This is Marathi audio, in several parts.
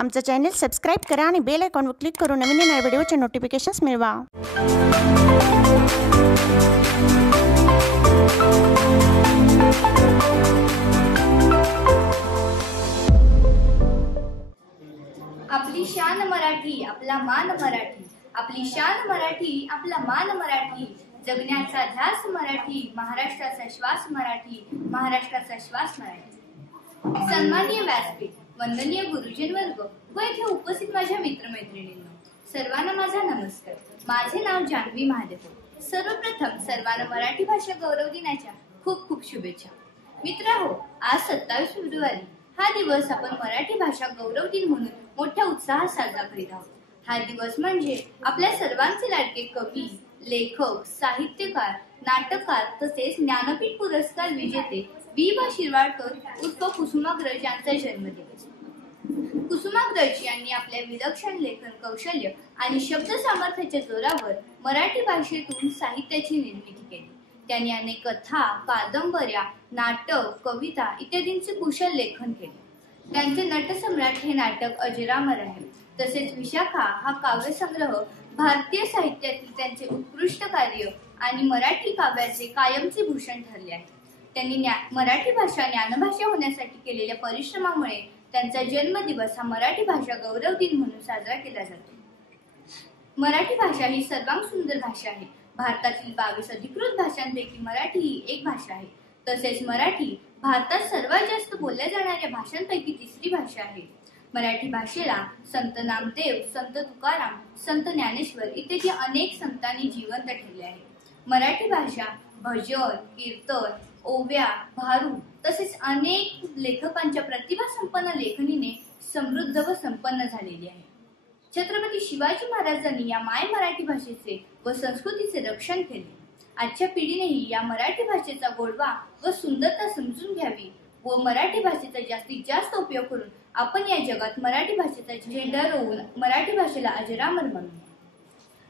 आमचं चॅनल सबस्क्राईब करा आणि बेल आयकॉनवर क्लिक करून नवीन नवीन व्हिडिओचे नोटिफिकेशन्स मिळवा। आपली शान मराठी, आपला मान मराठी, आपली शान मराठी, आपला मान मराठी, जगण्याचा ध्यास मराठी, महाराष्ट्राचा श्वास मराठी, महाराष्ट्राचा श्वास मराठी। सन्माननीय व्यासपीठ, वंदनीय गुरुजन वर्ग व इथे उपस्थित माझ्या मित्रमैत्रिणींनो, सर्वांना माझा नमस्कार। माझे नाव जान्हवी महादेव। सर्वप्रथम सर्वांना मराठी भाषा गौरव दिनाच्या खूप खूप शुभेच्छा। मित्रहो, आज 27 फेब्रुवारी हा दिवस आपण मराठी भाषा गौरव दिन म्हणून मोठ्या उत्साहात साजरा करीत आहोत। हा दिवस म्हणजे आपल्या सर्वांचे लाडके कवी, लेखक, साहित्यकार, नाटककार तसेच ज्ञानपीठ पुरस्कार विजेते वि.वा. शिरवाडकर उर्फ कुसुमाग्रज यांचा जन्मदिवस। कुसुमाग्रज यांनी आपल्या विलक्षण लेखन कौशल्य आणि शब्द सामर्थ्याच्या जोरावर मराठी भाषेतून साहित्याची निर्मिती केली। त्यांनी अनेक कथा, कादंबऱ्या, नाटक, कविता इत्यादींचे कुशल लेखन केले। त्यांचे नटसम्राट हे नाटक अजरामर आहे। तसेच विशाखा हा काव्यसंग्रह भारतीय साहित्यातील त्यांचे उत्कृष्ट कार्य आणि मराठी काव्याचे कायमचे भूषण ठरले आहे। त्यांनी मराठी भाषा ज्ञानभाषा होण्यासाठी केलेल्या परिश्रमामुळे त्यांचा जन्मदिवस हा मराठी भाषा गौरव दिन म्हणून साजरा केला जातो। मराठी भाषा ही सर्वांत सुंदर भाषा आहे। भारतातील 22 अधिकृत भाषांपैकी मराठी ही एक भाषा आहे। तसेच मराठी भारतात सर्वात जास्त बोलल्या जाणाऱ्या भाषांपैकी तिसरी भाषा आहे। मराठी भाषेला संत नामदेव, संत तुकाराम, संत ज्ञानेश्वर इत्यादी अनेक संतांनी जिवंत ठेवले आहे। मराठी भाषा भजन, कीर्तन, ओव्या, भारू तसेच अनेक लेखकांच्या प्रतिभासंपन्न लेखणीने समृद्ध व संपन्न झालेली आहे। छत्रपती शिवाजी महाराजांनी या माय मराठी भाषेचे व संस्कृतीचे रक्षण केले। आजच्या पिढीनेही या मराठी भाषेचा गोडवा व सुंदरता समजून घ्यावी व मराठी भाषेचा जास्तीत जास्त उपयोग करून आपण या जगात मराठी भाषेचा झेंडा रोवून मराठी भाषेला अजरामर बनवू।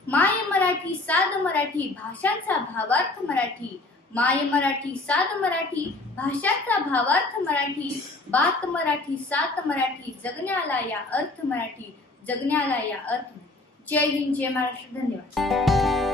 माय मराठी, साध मराठी, भाषांचा भावार्थ मराठी। माय मराठी, साध मराठी, भाषांचा भावार्थ मराठी। बात मराठी, सात मराठी, जगण्याला या अर्थ मराठी, जगण्याला या अर्थ। जय हिंद, जय महाराष्ट्र। धन्यवाद।